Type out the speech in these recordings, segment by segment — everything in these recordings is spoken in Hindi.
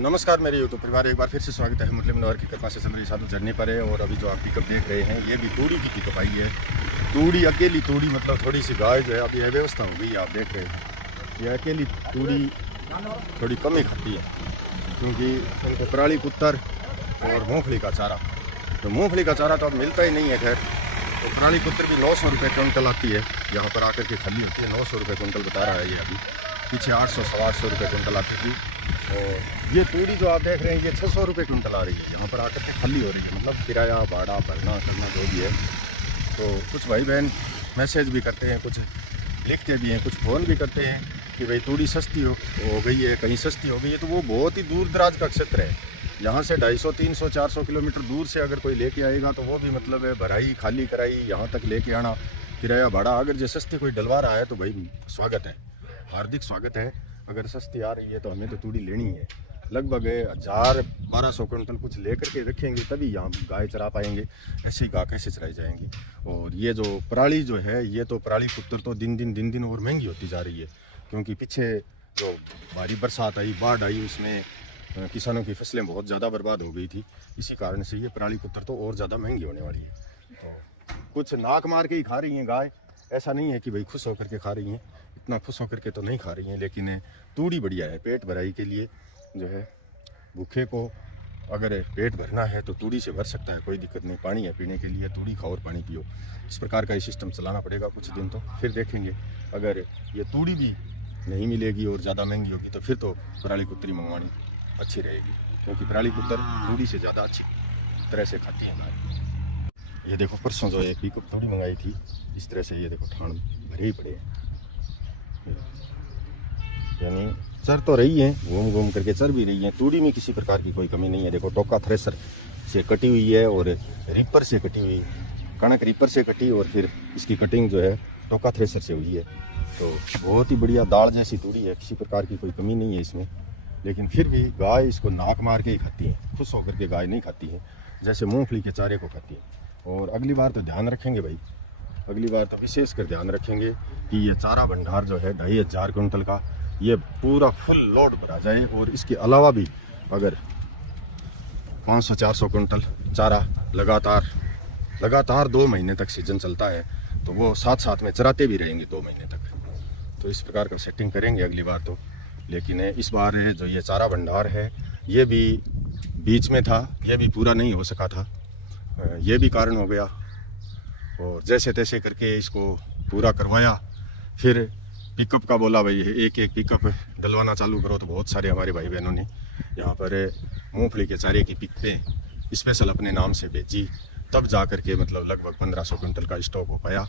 नमस्कार मेरे यूट्यूब परिवार, एक बार फिर से स्वागत है मुस्लिम नवर की कृपा से मेरे साथ झरने पर है। और अभी जो आप पिकअप देख रहे हैं ये भी तूड़ी की पिकअप आई है। तूड़ी अकेली तूड़ी मतलब थोड़ी सी गाय जो है अभी यह व्यवस्था हो गई, आप देख रहे हैं। ये अकेली तूड़ी थोड़ी कम ही खाती है क्योंकि उनको पराली कुत्तर और मूँगफली का चारा, तो मूँगफली का चारा तो अब मिलता ही नहीं है। खैर तो पराली कुत्तर भी 900 रुपये क्विंटल आती है, यहाँ पर आकर के खाली होती है। 900 रुपये क्विंटल बता रहा है ये, अभी पीछे 800 850 रुपये क्विंटल आती थी। और ये तूड़ी जो आप देख रहे हैं ये 600 रुपये क्विंटल आ रही है, यहाँ पर आकर के खाली हो रही है। मतलब किराया भाड़ा भरना करना जो भी है। तो कुछ भाई बहन मैसेज भी करते हैं, कुछ लिखते भी हैं, कुछ फ़ोन भी करते हैं कि भाई तूड़ी सस्ती हो गई है, कहीं सस्ती हो गई है। तो वो बहुत ही दूर दराज का क्षेत्र है, यहाँ से 250 300 400 किलोमीटर दूर से अगर कोई लेके आएगा तो वो भी मतलब है भराई खाली कराई यहाँ तक लेके आना, किराया भाड़ा। अगर जो सस्ती कोई डलवा रहा है तो भाई स्वागत है, हार्दिक स्वागत है। अगर सस्ती आ रही है तो हमें तो तूड़ी लेनी है। लगभग 1000-1200 क्विंटल कुछ लेकर के रखेंगे तभी यहाँ गाय चरा पाएंगे, ऐसे ही गाय कैसे चराई जाएंगी। और ये जो पराली जो है, ये तो पराली पुत्र तो दिन दिन और महंगी होती जा रही है, क्योंकि पीछे जो भारी बरसात आई, बाढ़ आई, उसमें किसानों की फसलें बहुत ज़्यादा बर्बाद हो गई थी। इसी कारण से ये पराली पुत्र तो और ज़्यादा महंगी होने वाली है। तो कुछ नाक मार के ही खा रही हैं गाय, ऐसा नहीं है कि भाई खुश होकर के खा रही हैं, इतना खुश होकर के तो नहीं खा रही हैं। लेकिन तूड़ी बढ़िया है पेट भराई के लिए, जो है भूखे को अगर पेट भरना है तो तूड़ी से भर सकता है, कोई दिक्कत नहीं। पानी है पीने के लिए, तूड़ी खाओ और पानी पियो। इस प्रकार का ये सिस्टम चलाना पड़ेगा कुछ दिन, तो फिर देखेंगे। अगर ये तूड़ी भी नहीं मिलेगी और ज़्यादा महंगी होगी तो फिर तो पराली कुत्तरी मंगवानी अच्छी रहेगी, क्योंकि पराली कुत्तर तूड़ी से ज़्यादा अच्छी तरह से खाती हैं गाय। ये देखो परसों जो एक पिकअप तूड़ी मंगाई थी, इस तरह से ये देखो ठाण भरे ही पड़े हैं। यानी चर तो रही है, घूम घूम करके चर भी रही है। तूड़ी में किसी प्रकार की कोई कमी नहीं है। देखो टोका थ्रेसर से कटी हुई है और रिपर से कटी हुई, कणक रिपर से कटी और फिर इसकी कटिंग जो है टोका थ्रेसर से हुई है। तो बहुत ही बढ़िया दाल जैसी तूड़ी है, किसी प्रकार की कोई कमी नहीं है इसमें। लेकिन फिर भी गाय इसको नाक मार के ही खाती है, खुश होकर के गाय नहीं खाती है जैसे मूंगफली के चारे को खाती है। और अगली बार तो ध्यान रखेंगे भाई, अगली बार तो विशेष कर ध्यान रखेंगे कि ये चारा भंडार जो है 2500 क्विंटल का ये पूरा फुल लोड भरा जाए। और इसके अलावा भी अगर 500-400 क्विंटल चारा लगातार 2 महीने तक सीजन चलता है तो वो साथ में चराते भी रहेंगे 2 महीने तक। तो इस प्रकार का सेटिंग करेंगे अगली बार तो। लेकिन इस बार जो ये चारा भंडार है ये भी बीच में था, ये भी पूरा नहीं हो सका था, ये भी कारण हो गया। और जैसे तैसे करके इसको पूरा करवाया। फिर पिकअप का बोला भाई एक पिकअप डलवाना चालू करो, तो बहुत सारे हमारे भाई बहनों ने यहाँ पर मूंगफली के चारे की पिकपें स्पेशल अपने नाम से भेजी, तब जा कर के मतलब लगभग 1500 क्विंटल का स्टॉक हो पाया।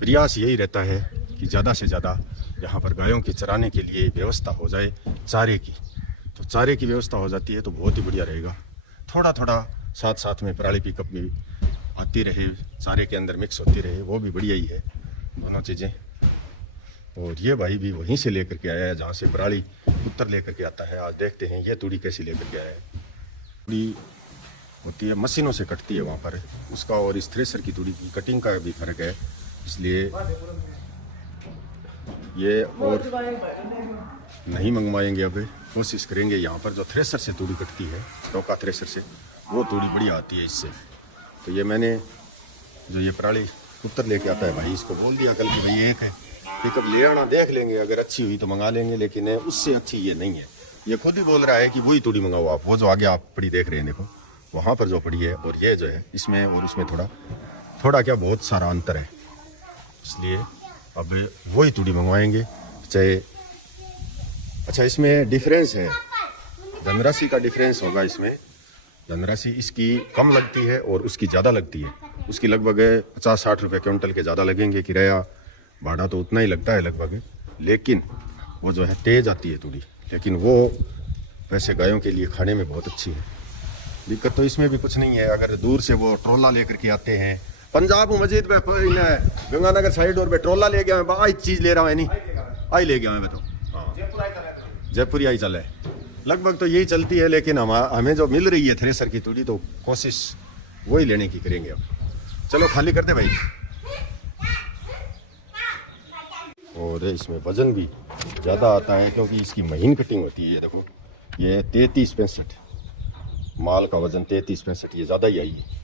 प्रयास यही रहता है कि ज़्यादा से ज़्यादा यहाँ पर गायों की चराने के लिए व्यवस्था हो जाए चारे की। तो चारे की व्यवस्था हो जाती है तो बहुत ही बढ़िया रहेगा। थोड़ा साथ में पराली पिकअप भी आती रहे, चारे के अंदर मिक्स होती रहे, वो भी बढ़िया ही है दोनों चीज़ें। और ये भाई भी वहीं से लेकर के आया है जहाँ से पराली उत्तर लेकर के आता है। आज देखते हैं ये तूड़ी कैसी लेकर के आया है। तूड़ी होती है मशीनों से कटती है वहाँ पर, उसका और इस थ्रेसर की तूड़ी की कटिंग का भी फर्क है, इसलिए ये और नहीं मंगवाएंगे। अब कोशिश करेंगे यहाँ पर जो थ्रेसर से तूड़ी कटती है, टोका थ्रेसर से, वो तूड़ी बढ़िया आती है इससे। तो ये मैंने जो ये पराली उत्तर लेके आता है भाई, इसको बोल दिया कल कि भाई एक है पिकअप ले आना, देख लेंगे अगर अच्छी हुई तो मंगा लेंगे, लेकिन उससे अच्छी ये नहीं है। ये खुद ही बोल रहा है कि वही तूड़ी मंगाओ आप, वो जो आगे आप पड़ी देख रहे हैं देखो वहाँ पर जो पड़ी है, और ये जो है इसमें और उसमें थोड़ा क्या बहुत सारा अंतर है। इसलिए अब वही तूड़ी मंगवाएंगे चाहे। अच्छा इसमें डिफरेंस है, धनराशि का डिफरेंस होगा इसमें। धनराशि इसकी कम लगती है और उसकी ज़्यादा लगती है। उसकी लगभग 50-60 रुपये क्विंटल के ज़्यादा लगेंगे, किराया भाड़ा तो उतना ही लगता है लगभग। लेकिन वो जो है तेज़ आती है तूड़ी, लेकिन वो वैसे गायों के लिए खाने में बहुत अच्छी है। दिक्कत तो इसमें भी कुछ नहीं है। अगर दूर से वो ट्रोला लेकर के आते हैं, पंजाब मस्जिद में गंगानगर साइड और ट्रोला ले गया मैं, आई चीज़ ले रहा हूँ नहीं आई ले गया मैं, तो हाँ जयपुरी आई चल है, लगभग तो यही चलती है। लेकिन हमें जो मिल रही है थ्रेसर की तूड़ी, तो कोशिश वही लेने की करेंगे। अब चलो खाली कर दे भाई। और इसमें वजन भी ज़्यादा आता है क्योंकि इसकी महीन कटिंग होती है। ये देखो ये 33-65 माल का वजन 33-65, ये ज़्यादा ही आई है।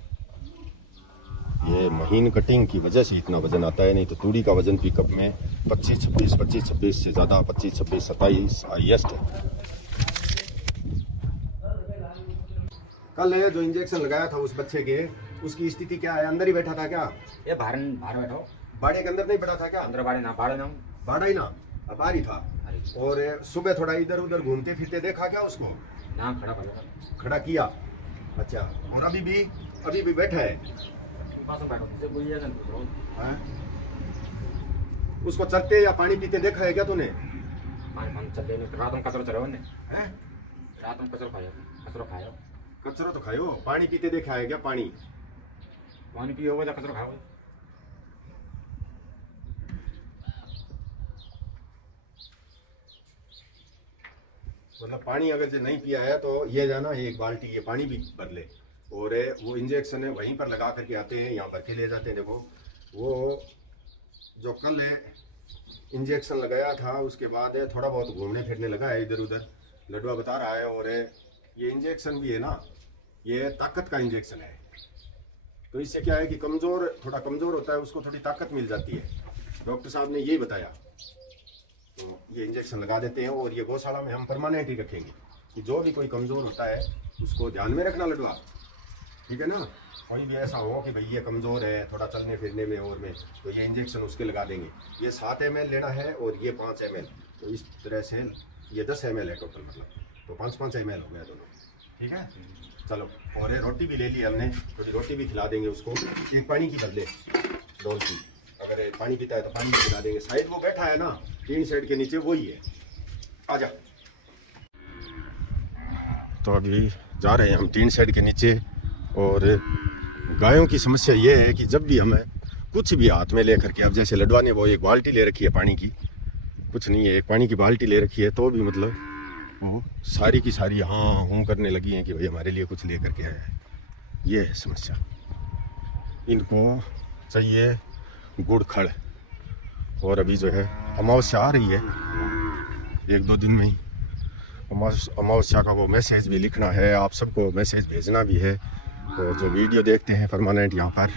ये महीन कटिंग की वजह से इतना वजन आता है, नहीं तो तूड़ी का वजन पिकअप में 25-26 से ज़्यादा 25-26-27 हाईएस्ट है। कल है जो इंजेक्शन लगाया था उस बच्चे के, उसकी स्थिति क्या है? अंदर ही बैठा था क्या? ये बाहर बाहर बैठा हो, बाड़े के अंदर नहीं बैठा था क्या? अंदर बाड़े ना बाड़ा ना बाड़ा ही ना, बाहर ही था। और सुबह थोड़ा इधर उधर घूमते फिरते देखा क्या उसको? ना खड़ा कर खड़ा किया। अच्छा, और अभी भी बैठा है। पास में बैठो से कोई है हैं? उसको चलते या पानी पीते देखा है क्या तूने? पानी पानी चल नहीं, रात में कचरा चढ़ाओ ने, हैं? रात में कचरा खायो कचरा तो खायो, पानी पीते देखा है क्या? पानी पियो या कचरा खाओ। मतलब पानी अगर जो नहीं पिया है तो ये जाना एक बाल्टी ये पानी भी बदले, और वो इंजेक्शन है वहीं पर लगा करके आते हैं, यहाँ भर के ले जाते हैं। देखो वो जो कल इंजेक्शन लगाया था उसके बाद थोड़ा बहुत घूमने फिरने लगा है इधर उधर, लडवा बता रहा है। और ये इंजेक्शन भी है ना, ये ताकत का इंजेक्शन है, तो इससे क्या है कि थोड़ा कमज़ोर होता है, उसको थोड़ी ताकत मिल जाती है। डॉक्टर साहब ने यही बताया, तो ये इंजेक्शन लगा देते हैं। और ये गौशाला में हम परमानेंट ही रखेंगे कि जो भी कोई कमज़ोर होता है उसको ध्यान में रखना लडवा, ठीक है ना? कोई भी ऐसा हो कि भाई ये कमज़ोर है थोड़ा चलने फिरने में और में, तो ये इंजेक्शन उसके लगा देंगे। ये 7 ml लेना है और ये 5 ml, तो इस तरह से ये 10 ml है टोटल, मतलब तो 5-5 ml हो गया दोनों, ठीक है? चलो, और ये रोटी भी ले ली हमने, थोड़ी रोटी भी खिला देंगे उसको, एक पानी की बदले डोल की। अगर ये पानी पीता है तो पानी भी खिला देंगे। साइड वो बैठा है ना टीन शेड के नीचे, वही है। आजा। तो अभी जा रहे हैं हम टीन शेड के नीचे। और गायों की समस्या ये है कि जब भी हमें कुछ भी हाथ में ले करके, अब जैसे लडवा ने वो एक बाल्टी ले रखी है पानी की, कुछ नहीं है, एक पानी की बाल्टी ले रखी है, तो भी मतलब वो सारी की सारी हाँ हूँ करने लगी हैं कि भाई हमारे लिए कुछ ले करके आए हैं। ये है समस्या। इनको चाहिए गुड़ खड़। और अभी जो है अमावस्या आ रही है, 1-2 दिन में ही अमावस्या का वो मैसेज भी लिखना है, आप सबको मैसेज भेजना भी है। और जो वीडियो देखते हैं परमानेंट यहाँ पर,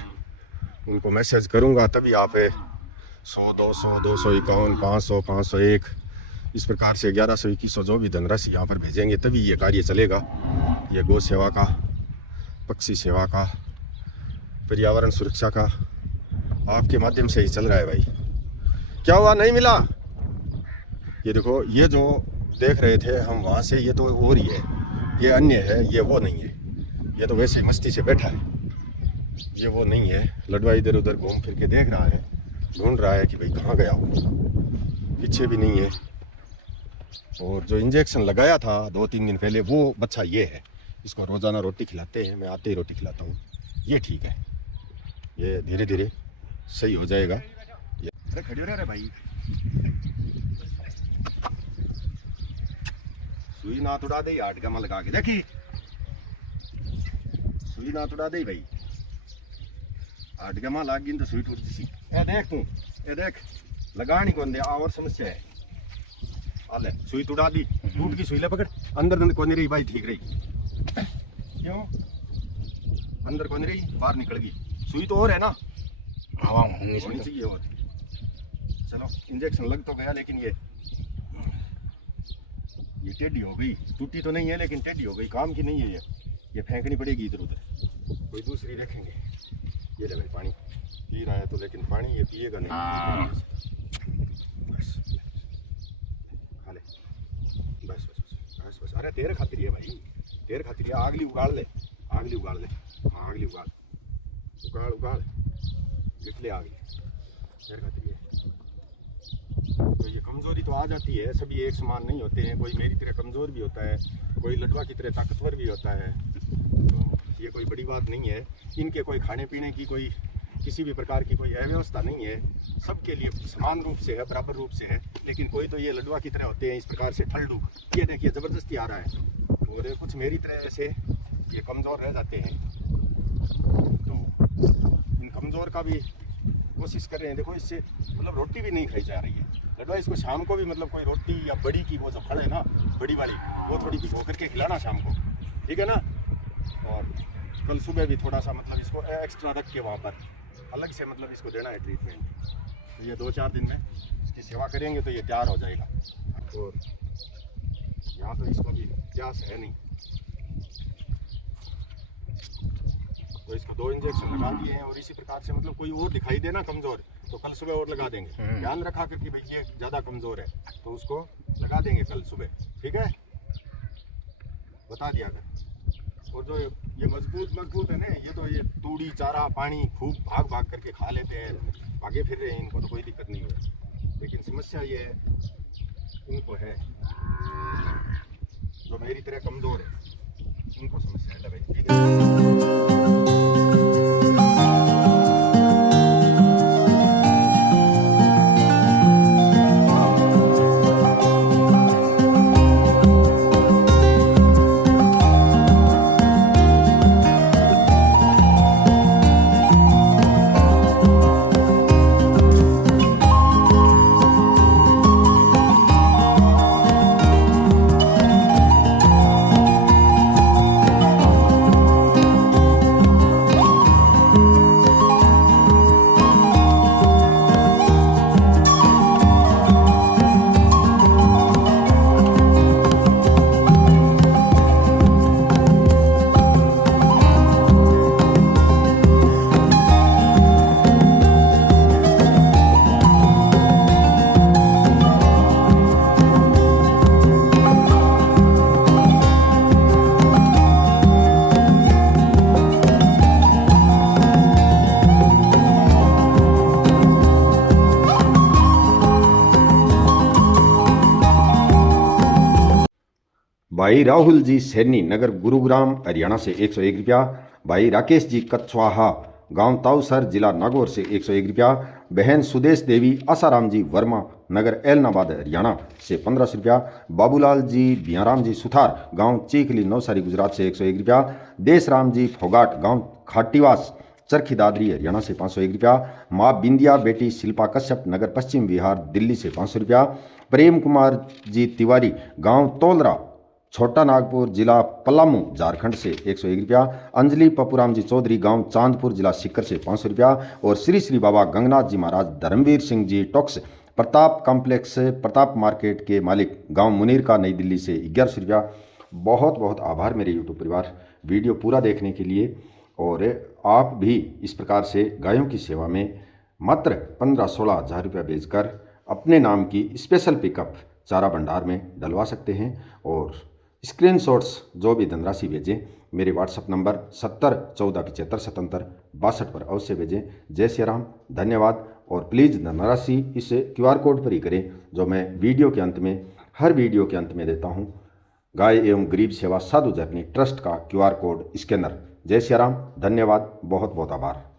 उनको मैसेज करूँगा तभी आप 100, 200, 251, 500, 501 इस प्रकार से 1100-2100 जो भी धनराशि यहाँ पर भेजेंगे तभी ये कार्य चलेगा। ये गौ सेवा का, पक्षी सेवा का, पर्यावरण सुरक्षा का आपके माध्यम से ही चल रहा है भाई। क्या हुआ, नहीं मिला? ये देखो, ये जो देख रहे थे हम वहाँ से, ये तो और ही है, ये अन्य है, ये वो नहीं है। ये तो वैसे ही मस्ती से बैठा है, ये वो नहीं है। लडवा इधर उधर घूम फिर के देख रहा है, ढूंढ रहा है कि भाई कहाँ गया हूँ, पीछे भी नहीं है। और जो इंजेक्शन लगाया था 2-3 दिन पहले, वो बच्चा ये है। इसको रोज़ाना रोटी खिलाते हैं, मैं आते ही रोटी खिलाता हूँ। ये ठीक है, ये धीरे धीरे सही हो जाएगा। अरे खड़ी हो रहा है भाई, सुई ना उड़ा दे, 8 गमा लगा के देखी, सुई ना उड़ा दे भाई, 8 गमा लाग गई तो सुई टूट सी। ए देख तू, ए देख, लगा नहीं कौन दे, और समस्या है। आले सुई उड़ा दी, टूट की सुई ले पकड़, अंदर कौन रही भाई, ठीक रही क्यों? अंदर कौन रही, बाहर निकल गई। सुई तो और है ना, हवा होनी चाहिए और। चलो, इंजेक्शन लग तो गया, लेकिन ये टेढ़ी हो गई, टूटी तो नहीं है लेकिन टेढ़ी हो गई, काम की नहीं है ये फेंकनी पड़ेगी इधर उधर, कोई दूसरी रखेंगे। ये ले भाई, पानी पी रहा है तो, लेकिन पानी ये पिएगा नहीं। बस खा ले, बस बस बस बस। अरे तेरे खातिर है भाई, तेरे खातिर है। आगली उगाड़ ले, आगली उगाड़ ले, हाँ आगली उगाड़, उगाड़ उगाड़, निकले आगली, तेरे खातिर है। तो ये कमज़ोरी तो आ जाती है, सभी एक समान नहीं होते हैं, कोई मेरी तरह कमज़ोर भी होता है, कोई लडवा की तरह ताकतवर भी होता है। तो ये कोई बड़ी बात नहीं है। इनके कोई खाने पीने की कोई किसी भी प्रकार की कोई अव्यवस्था नहीं है, सबके लिए समान रूप से है, बराबर रूप से है। लेकिन कोई तो ये लडवा की तरह होते हैं इस प्रकार से ठल्डू, ये देखिए ज़बरदस्ती आ रहा है, और कुछ मेरी तरह ऐसे ये कमज़ोर रह जाते हैं। तो इन कमज़ोर का भी कोशिश कर रहे हैं। देखो, इससे मतलब रोटी भी नहीं खाई जा रही है लडवा, इसको शाम को भी मतलब कोई रोटी या बड़ी की वो जो फल है ना, बड़ी वाली, वो थोड़ी भिगो करके खिलाना शाम को, ठीक है ना। और कल सुबह भी थोड़ा सा मतलब इसको एक्स्ट्रा रख के वहाँ पर अलग से मतलब इसको देना है ट्रीटमेंट। तो ये 2-4 दिन में इसकी सेवा करेंगे तो ये तैयार हो जाएगा। और यहाँ तो इसको भी प्यास है नहीं, तो इसको 2 इंजेक्शन लगा दिए हैं। और इसी प्रकार से मतलब कोई और दिखाई देना कमज़ोर तो कल सुबह और लगा देंगे। ध्यान रखा कर कि भाई ये ज़्यादा कमज़ोर है तो उसको लगा देंगे कल सुबह, ठीक है, बता दिया कर। और जो ये मजबूत है ना, ये तो ये तूड़ी चारा पानी खूब भाग भाग करके खा लेते हैं, भागे फिर रहे हैं, इनको तो कोई दिक्कत नहीं है। लेकिन समस्या ये है उनको है जो मेरी तरह कमज़ोर है, उनको समस्या है भाई, ठीक है। भाई राहुल जी सैनी नगर गुरुग्राम हरियाणा से 101 रुपया। भाई राकेश जी कछवाहा गांव ताऊसर जिला नागौर से 101 रुपया। बहन सुदेश देवी आसाराम जी वर्मा नगर एलनाबाद हरियाणा से 1500 रुपया। बाबूलाल जी बियाराम जी सुथार गांव चीखली नवसारी गुजरात से 101 रुपया। देशराम जी फोगाट गांव खाटीवास चरखी दादरी हरियाणा से 501 रुपया। माँ बिंदिया बेटी शिल्पा कश्यप नगर पश्चिम बिहार दिल्ली से 500 रुपया। प्रेम कुमार जी तिवारी गांव तोलरा छोटा नागपुर जिला पलामू झारखंड से 101 रुपया। अंजलि पपुराम जी चौधरी गांव चांदपुर जिला सीकर से 500 रुपया। और श्री श्री बाबा गंगनाथ जी महाराज धर्मवीर सिंह जी टॉक्स प्रताप कॉम्प्लेक्स प्रताप मार्केट के मालिक गांव मुनीर का नई दिल्ली से 1100 रुपया। बहुत बहुत आभार मेरे यूट्यूब परिवार वीडियो पूरा देखने के लिए। और आप भी इस प्रकार से गायों की सेवा में मात्र 15-16 हज़ार रुपया भेजकर अपने नाम की स्पेशल पिकअप चारा भंडार में डलवा सकते हैं। और स्क्रीनशॉट्स जो भी धनराशि भेजें मेरे व्हाट्सएप नंबर 7014757762 पर अवश्य भेजें। जय श्री राम, धन्यवाद। और प्लीज़ धनराशि इस QR कोड पर ही करें जो मैं वीडियो के अंत में हर वीडियो के अंत में देता हूं। गाय एवं गरीब सेवा साधु जर्नी ट्रस्ट का QR कोड स्कैनर। जय श्री राम, धन्यवाद, बहुत बहुत आभार।